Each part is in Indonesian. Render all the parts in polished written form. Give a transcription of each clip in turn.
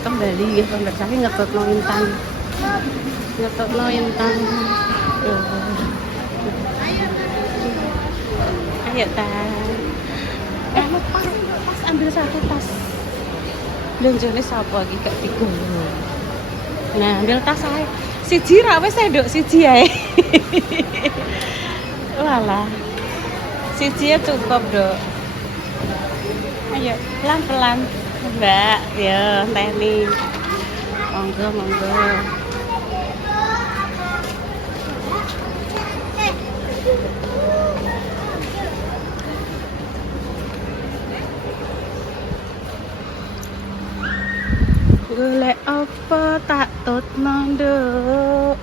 kembali ya pemirsa iki ngetutno Intan. Ngetutno Intan. Ayo Tan. Lupa pas ambil satu tas. Belanjane sapa iki gak digolo. Nah, ambil tas ae. Siji ra wis nduk siji ae. Walah. Siji cukup, Dok. Ayo, pelan-pelan. Mbak, ya, teni. Monggo, monggo. Golek apa tak tutno, Nduk?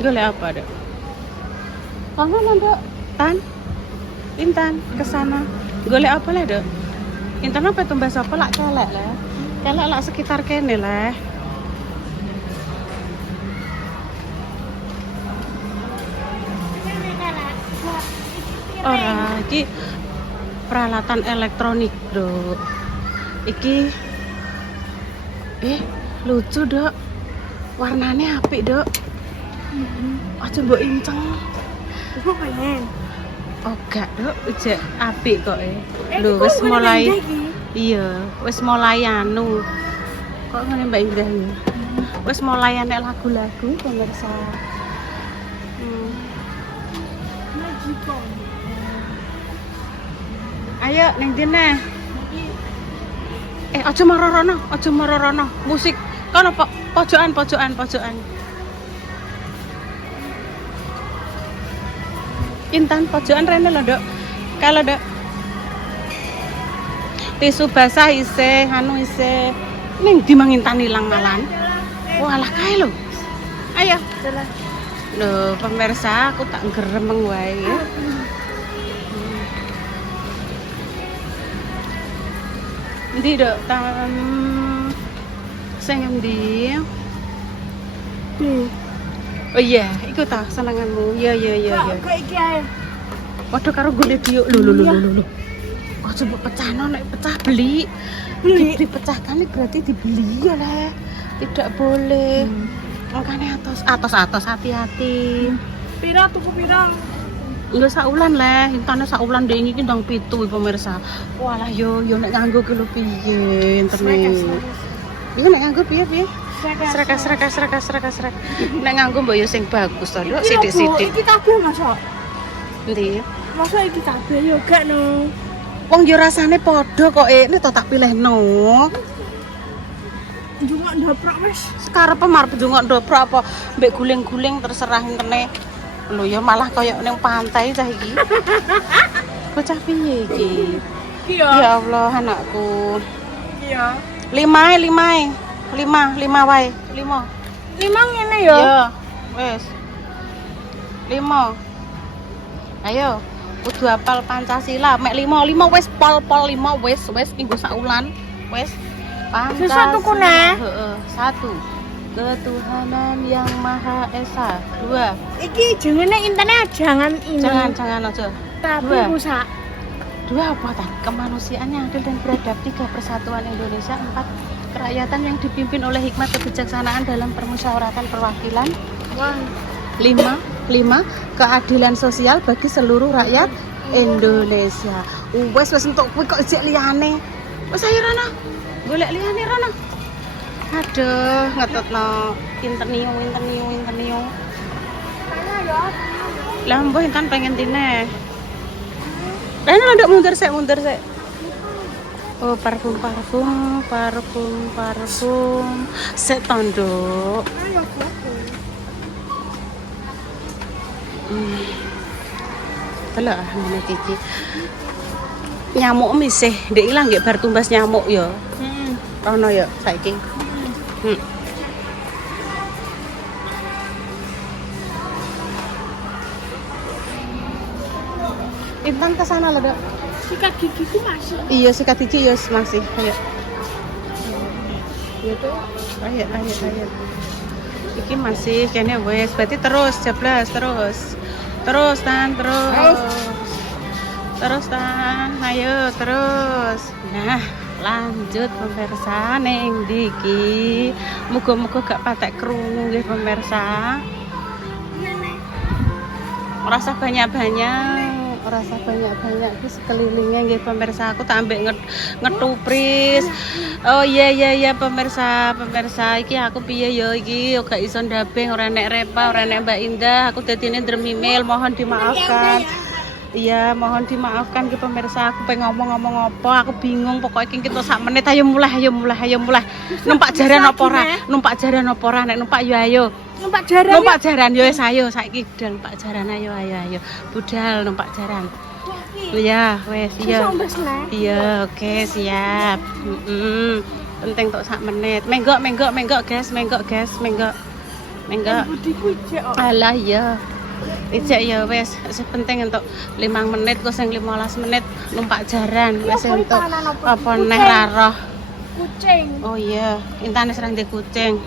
Golek apa, Dok? Kangen, Nduk. Tan. Intan ke sana. Golek apa le, Dok? Intan apa tumbas apa lak kelek le? Kelek lak sekitar kene le. Ora, iki peralatan elektronik, Dok. Iki lucu, Dok. Warnanya apik, Dok. Aja mbok inceng. Kok pengen? Oh gak, Dok, ijek apik kok lho wis mulai. Iya, wis mulai anu. Kok ngene Mbak Indah ya? Wis mulai enek lagu-lagu pemirsa. Ayo ning dene. Aja marorono, musik. Kono pojokan. Intan pojokan rene lho, Dok. Kalau, Dok. Tisu basah isih, anu isih. Ning ndi mang Intan ilang malan. Walah kae lho. Ayo. Lho, pemirsa, aku tak geremeng wae. Ndi, Dok? Sing endi? Oh iya, iku ta senenganmu. Iya. Kok iki ae. Waduh karo golek diuk lho. Aja mbok pecahno nek pecah beli. Dipecahkan ini berarti dibeli ya lah. Tidak boleh. Makanya atos hati-hati. Pira tuku pira? Enggak saulan lah, intane saulan deh iki ndang 7 pemirsa. Walah yo nek nganggo ki lho piye internet. Iku nek nganggo piye? Seraka. Nek nganggo mbok yo sing bagus to, Dok, sithik-sithik. Iki kabeh masa? Endi? Masa iki kabeh yo gak no. Wong yo rasane padha kok, nek to tak pilihno. Njungok ndoprak wis. Karep marep njungok ndoprak apa mbek guling-guling terserah internet. Lho ya malah koyo ning pantai cah iki. Bocah piye iki? Iya. Ya Allah anakku. Iya. 5 wae. 5. 5 ngene ya. Ya, wis. 5. Ayo, kudu hafal Pancasila. Mek 5 wis pol 5 wis minggu saulan. Wis. Pancasila. Satu kuna. Heeh, 1. Ketuhanan yang Maha Esa. 2. Iki jengene intene jangan ini. Jangan aja. Tapi 2. rusak. 2 apa tan? Kemanusiaan yang adil dan beradab. 3. Persatuan Indonesia. 4. Kerakyatan yang dipimpin oleh hikmat kebijaksanaan dalam permusyawaratan perwakilan. 5. Keadilan sosial bagi seluruh rakyat Indonesia. Wes entuk kuwi kok jek liyane. Wes ayo Rono. Golek liyane Rono. Aduh, ngetutno interniu. Lah mbah Intan pengen dine. Rene ndak mundur sik. Oh, parfum. Sik tanduk. Delok ngene iki. Nyamuk misih, ndek ilang nggih bar tumbas nyamuk ya. Ono ya saiki. Intan ke sana lho, Dok. Sikat gigiku masih. Iya, sikat gigi ya masih. Ayo. Ya tuh. Ayo. Iki masih kene wes, berarti terus 11 terus. Terus. Terus Tan, ayo terus. Nah, lanjut pemirsa neng diki. Muga-muga gak patek krungu nggih pemirsa. Rasa banyak-banyak, rasa banyak-banyak di sekelilingnya nggih pemirsa. Aku tak ambek ngetupris. Oh iya pemirsa, iki aku piye ya iki gak iso ndabeng, ora nek Repa, ora nek Mbak Indah. Aku dadine ndremimil, mohon dimaafkan. Iya, mohon dimaafkan ke pemirsa, aku pengen ngomong apa, aku bingung pokoknya kita sak menit ayo mulai. Numpak jaran apa ora? Numpak jaran apa ora? Nek numpak yo ayo. Numpak jaran. Numpak jaran yo wis ayo, saiki budal numpak jaran ayo. Budal numpak jaran. Iya, wes iya. Iya, oke, siap. Penting tok sak menit. Menggok guys, menggok. Alah iya. Ijek ya wes, sepenting untuk 5 menit, kok sing 15 menit numpak jaran, wes untuk apa neh raroh. Kucing. Oh iya, intane serang ndek kucing.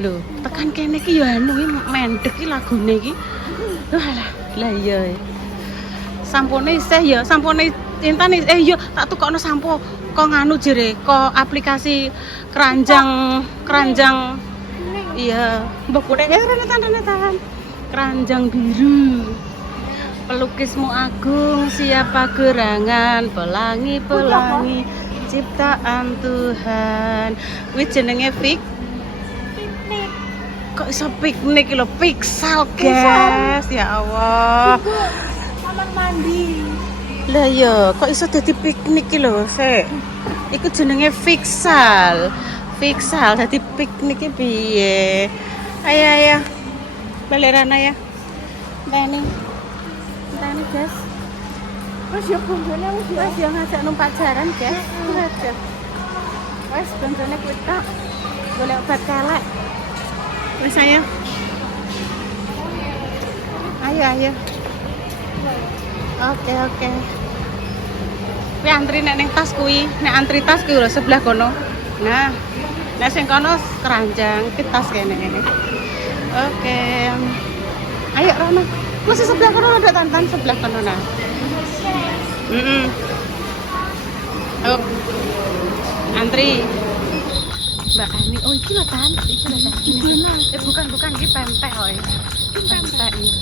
Lho, tekan kene iki ya anu iki mendek iki lagune iki. Lah iya. Sampune isih ya, sampune intane iya tak tukokno sampo kok nganu jere, kok aplikasi keranjang. Iya, mbok kutek renetan. Keranjang biru, pelukismu agung, siapa gerangan, pelangi ciptaan Tuhan. Kuwi jenenge Piknik. kok iso piknik lho, Pixel guys, ya Allah. Kamar mandi. Lah ya, kok iso dadi piknik iki lho, Sek. Iku jenenge Pixel dadi piknik iki piye? Ayo. Balerana ya. Tani guys. Wes yo bonjone Wes yo ngajak numpak jaran guys. Wes bonjone kuwi tok. Golek obat kelek. Wes ayo. Ayo. Oke. Kuwi antri nek tas kuwi, nek antri tas kuwi lho sebelah kono. Nah, nek sing kono keranjang, ki tas kene. Oke. Ayo Rona. Masih sebelah kono ada Tantan sebelah kono nah. Oh. Antri. Mbak Ani. Oh, iki lho Tan. Bukan iki pempek oi. Pempek iya.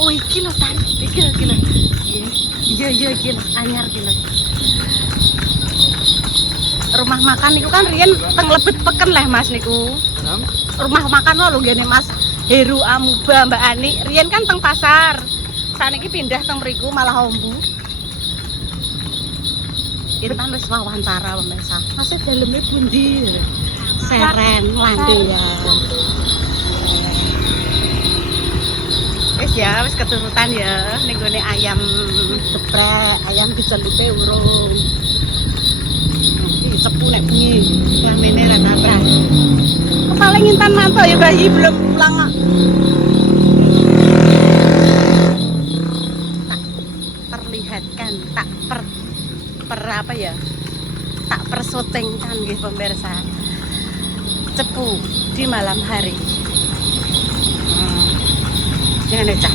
Oh, iki lho Tan. Iki lho. Iya iki lho. Anyar iki lho. Rumah makan niku kan riyen teng lebet peken leh Mas niku. Rumah makan lho ngene Mas Heru Amuba Mbak Ani. Riyen kan teng pasar. Saniki pindah teng mriku malah ombu. Intan wis wawancara pemirsa. Mas daleme pundi? Seren Landewan. Wis ya, wis keturutan ya ning gone ayam geprek, ayam dicelupe urung. Cepu nek bengi klamene ra nabrak. Paling Intan mantuk ya bayi belum pulang. Tak perlihatkan, tak apa ya? Tak persyutingkan nggih pemirsa. Cepu di malam hari. Jangan lecah.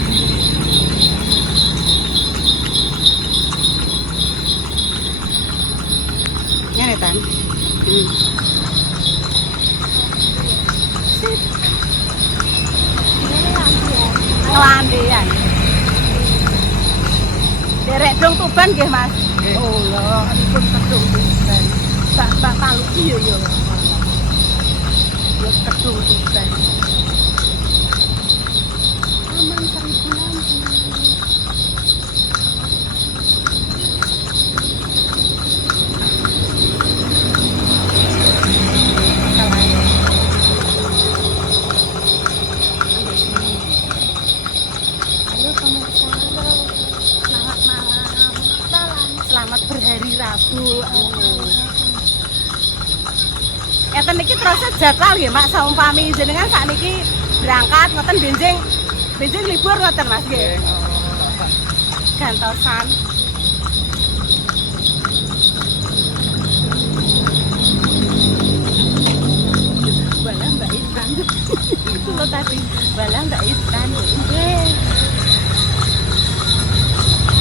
Jangan Tan. Ngelandian. Derek dong Tuban nggih Mas. Oh lho, dipun kedung Tuban. Mbak Palu iya ya. Ya kedung Tuban. Aman seribuan. Selamat berhari Rabu. Enten niki terus jadwal nggih Mak, saumpami jenengan sakniki berangkat ngoten benjing libur ngoten Mas nggih. Gantosan. Bala Mbak Istan. Itu lo tadi. Bala Mbak Istan.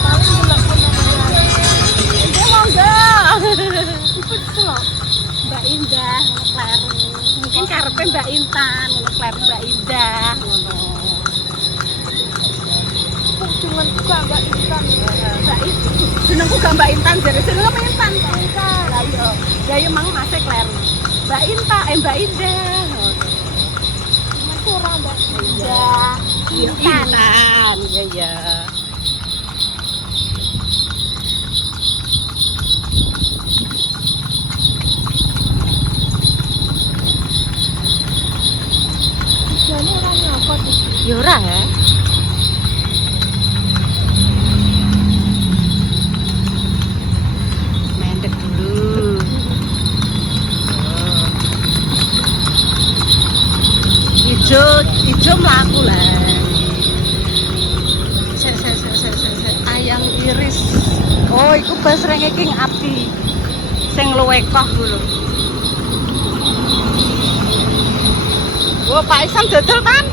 Paling jenengku gak Mbak Intan, jadi jenengku Mbak Intan. Ayo, ayo mang masih Claire. Mbak Intan, Mbak Indah. Kurang Mbak Indah. Intan. Iya ya. Jadi orangnya apa tuh? Yura ya. Mendek dulu. Ijo mlaku lah. Ayam iris. Oh, iku basrenge king api. Sing luwih koh lho. Oh, Pak Isan dodol kan?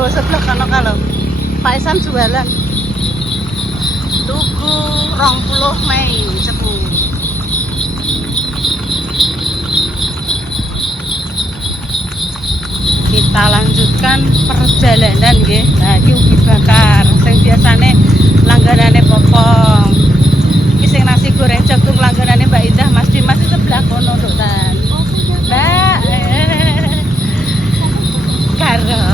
Oh, sebelah kana kalau. Pak Isan jualan. Tuku 20 Mei cepu. Kita lanjutkan perjalanan nggih. Nah, iki ubi bakar. Sing biasane langganane Popong. Iki sing nasi goreng jagung langganane Mbak Indah, Mas Dimas di sebelah kono lho, Tan. Mbak. Karo.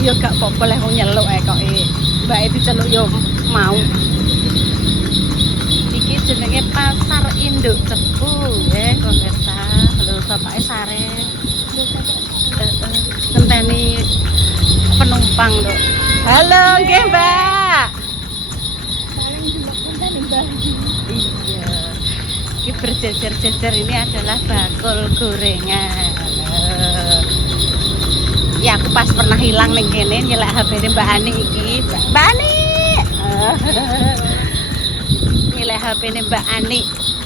Yo gak apa-apa leh wong nyeluk ae kok Mbak e diceluk yo mau. Iki jenenge Pasar Induk Cepu nggih, pemirsa. Lho bapake sare. Ngenteni penumpang lho. Halo nggih, Mbak. Paling juga punten Mbak. Iya. Ini berjejer-jejer ini adalah bakul gorengan. Ya aku pas pernah hilang ning kene nyelek HP-ne Mbak Ani iki. Mbak Ani. Nyelek HP-ne Mbak Ani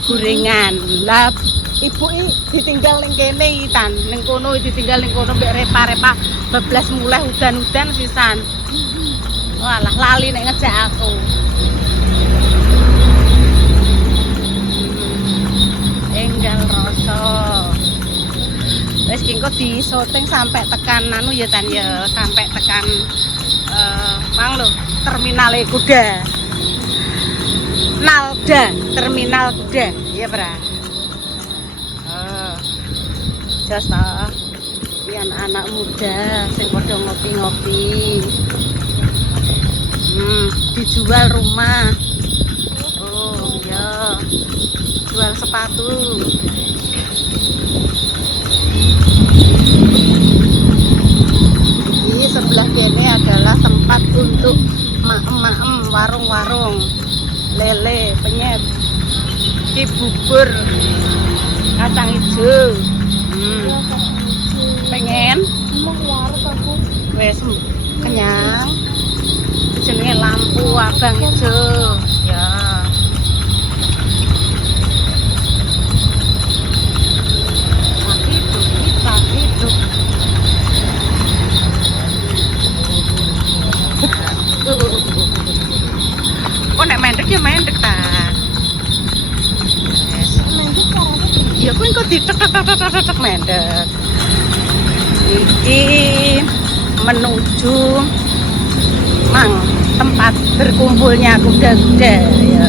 gorengan. Lah ibu ditinggal ning kene iki Tan. Ning kono ditinggal ning kono mbek Repa-repa beblas mulai udan-udan sisan. Walah lali nek ngejak aku. Enggal rasa. Wes ki engko di syuting sampai tekan anu ya Tan ya, sampai tekan mang lho, terminal kuda. Nalda, terminal kuda. Iya, Bra. Jos ta. Iki anak-anak muda sing padha ngopi-ngopi. Dijual rumah. Oh, iya. Jual sepatu. Ini sebelah kene adalah tempat untuk maem-maem, warung-warung, lele, penyet, ki bubur, kacang hijau. Pengen? Emang warung aku. Wes kenyang. Jenenge lampu abang hijau. Ya. Hidup. Oh nek mendek ya mendek ta. Mendek caranya Ya kuwi engko ditek mendek. Iki menuju mang tempat berkumpulnya kuda-kuda ya.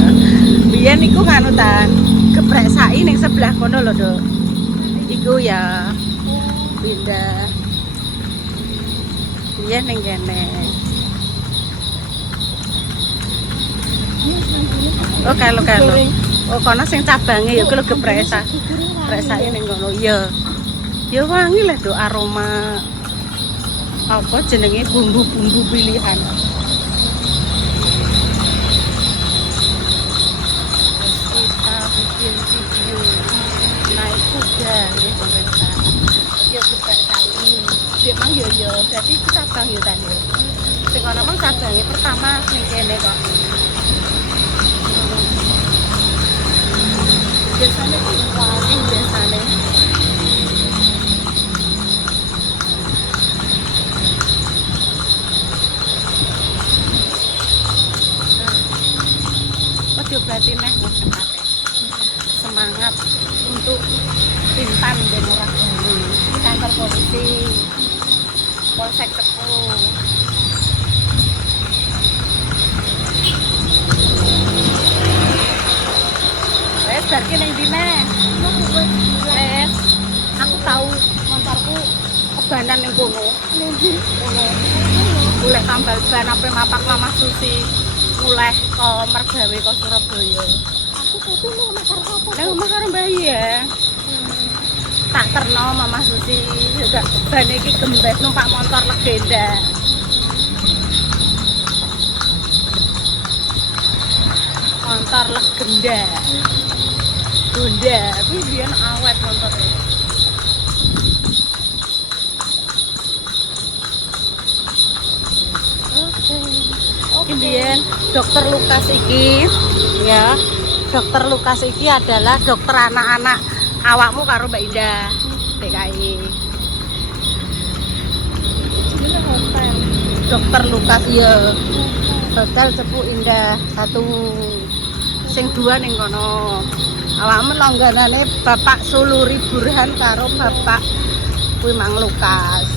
Biyen iku nganu ta, geprek sai ning sebelah kono lho, Dok. Iku ya pindah. Iya ning kene. Oh kalau. Oh kono sing cabange ya kuwi lho geprek sa. Geprek sai ning kono ya. Ya wangi lah Dok, aroma apa jenenge bumbu-bumbu pilihan. Kita bikin video naik kuda ya pemirsa. Ya geprek sai. Dia mang yo berarti itu cabang yo tadi. Sing ana mang cabange pertama ning kene kok. Biasanya itu paling biasanya. Berarti nih semangat untuk Bintan dan orang Bali di kantor polisi Polsek Cepu. digambarke ning ndi neh. Wes, aku tahu montorku kebanan ning kono. Kono. Golek tambal ban ape mapak Mama Susi. Mulai ke Mergawe ke Surabaya. Aku tapi mau makan apa? Lah omah karo bayi ya. Tak terno Mama Susi juga ban iki gembes numpak motor legenda. Motor legenda. Honda, tapi biyen awet motornya. Oke. Biyen dokter Lukas iki ya. Dokter Lukas iki adalah dokter anak-anak awakmu karo Mbak Indah DKI. Ini hotel. Dokter Lukas ya. Hotel Cepu Indah satu sing dua ning kono. Awakmu langganane Bapak Suluri Burhan karo Bapak kuwi Mang Lukas.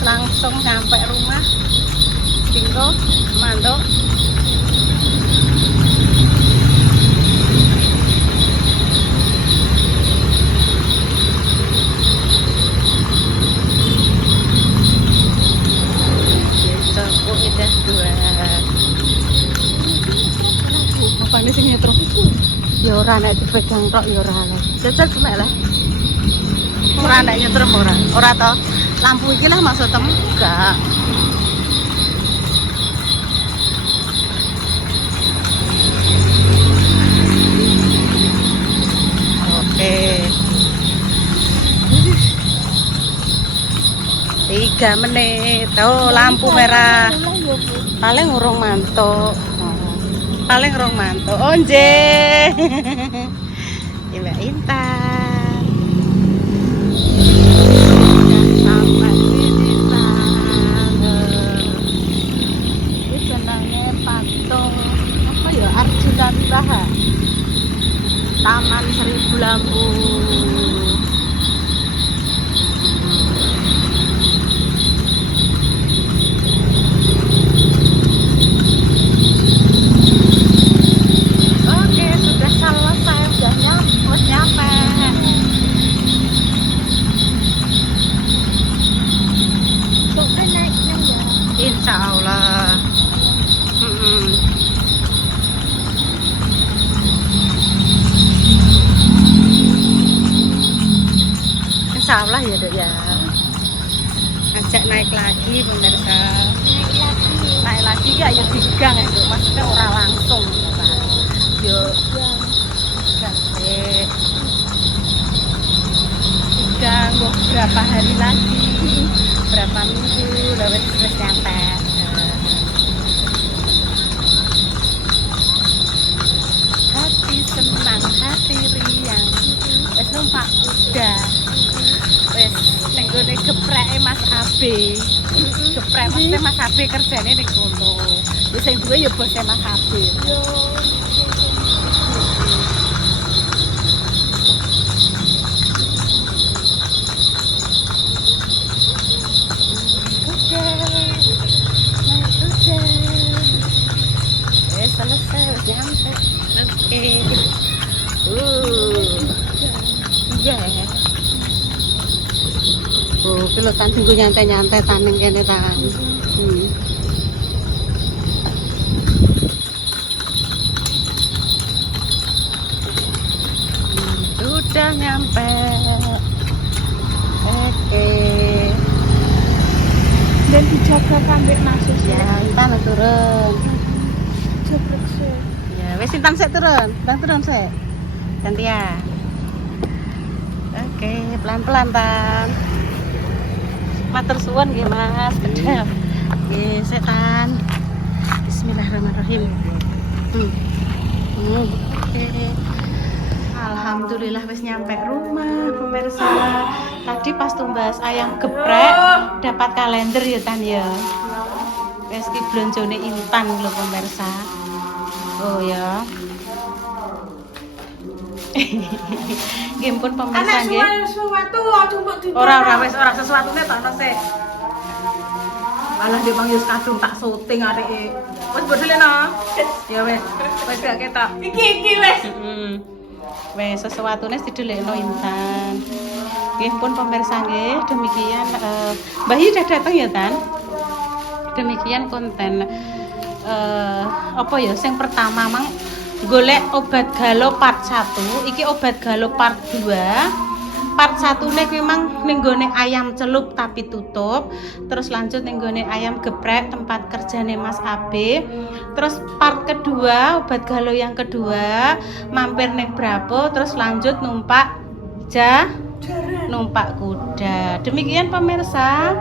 Langsung sampai rumah tinggal mandok. Cepu Indah 2. Apa nih sing nyetrum? Ya ora nek dipegang tok ya ora lah. Jajal cuma lah. Ora nek nyetrum ora. Ora toh. Lampu iki lah maksud temu enggak. Oke. 3 menit. Oh, lampu merah. Paling urung mantuk. Paling urung mantuk. Oh, nggih. Mbak Intan. Arjuna Taman 1000 Lampu. Oke, sudah selesai, udah nyampe. Dokter naik ya. Insya Allah. Insya Allah ya Dok ya. Ajak naik lagi pemirsa. Naik lagi ya ayo digang ya Dok. Maksudnya orang langsung kan. Yuk. Digang berapa hari lagi? Berapa minggu? Lewat terus nyampe. Hati senang, hati riang. Wes numpak kuda. Wes nenggone gepreke Mas Abe. Geprek maksudnya Mas Abe kerjane ning kono. Wis sing duwe ya bose Mas Abe. Selesai, nyampe. Oke. Iya. Oh, kalau kan tunggu nyantai-nyantai taneng kene ta. Sudah nyampe. Oke. Dan dijaga kambing nasus Ya, Intan turun. Jebrek sih. Ya, wes Intan sik turun. Intan turun sik. Gantian. Oke, pelan-pelan Tan. Matur suwun nggih Mas. Kedap. Nggih, setan. Bismillahirrahmanirrahim. Oke. Alhamdulillah wis nyampe rumah pemirsa. Tadi pas tumbas ayam geprek dapat kalender ya Tan ya. Wis ki blonjone Intan lho pemirsa. Oh ya. Nggih pun pemirsa nggih. Sesuatu aja mbok Ora wis ora sesuatune tak sik. Alah dia panggil kadung tak syuting areke. Wes bodole no. Ya wes. Wes gak ketok. Iki wes. Wes sesuatune didelekno Intan. Nggih pun pemirsa nggih, demikian Mbah Yi udah datang ya Tan. Demikian konten apa ya sing pertama mang golek obat galau part 1, iki obat galau part 2. Part 1-ne kuwi mang ning gone ayam celup tapi tutup. Terus lanjut ning gone ayam geprek tempat kerjane Mas Abe. Terus part kedua, obat galau yang kedua, mampir ning Brabo terus lanjut numpak kuda. Demikian pemirsa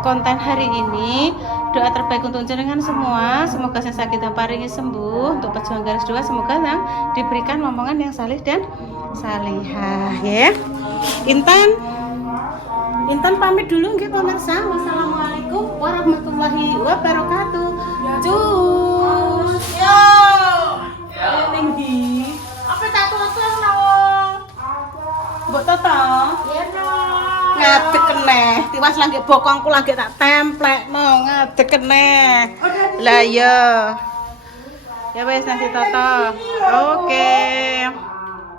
konten hari ini. Doa terbaik untuk jenengan semua, semoga yang sakit dan paringi sembuh. Untuk pejuang garis 2 semoga yang diberikan momongan yang salih dan salihah ya. Intan pamit dulu nggih pemirsa. Wassalamualaikum warahmatullahi wabarakatuh. Cus. Yo. Ning ndi? Apa tak tutur no? Mbok toto? Ya no. Ngadeg keneh. Tiwas lagi bokongku lagi tak templekno, ngadeg keneh. Lah ya. Ya wes nanti toto. Oke.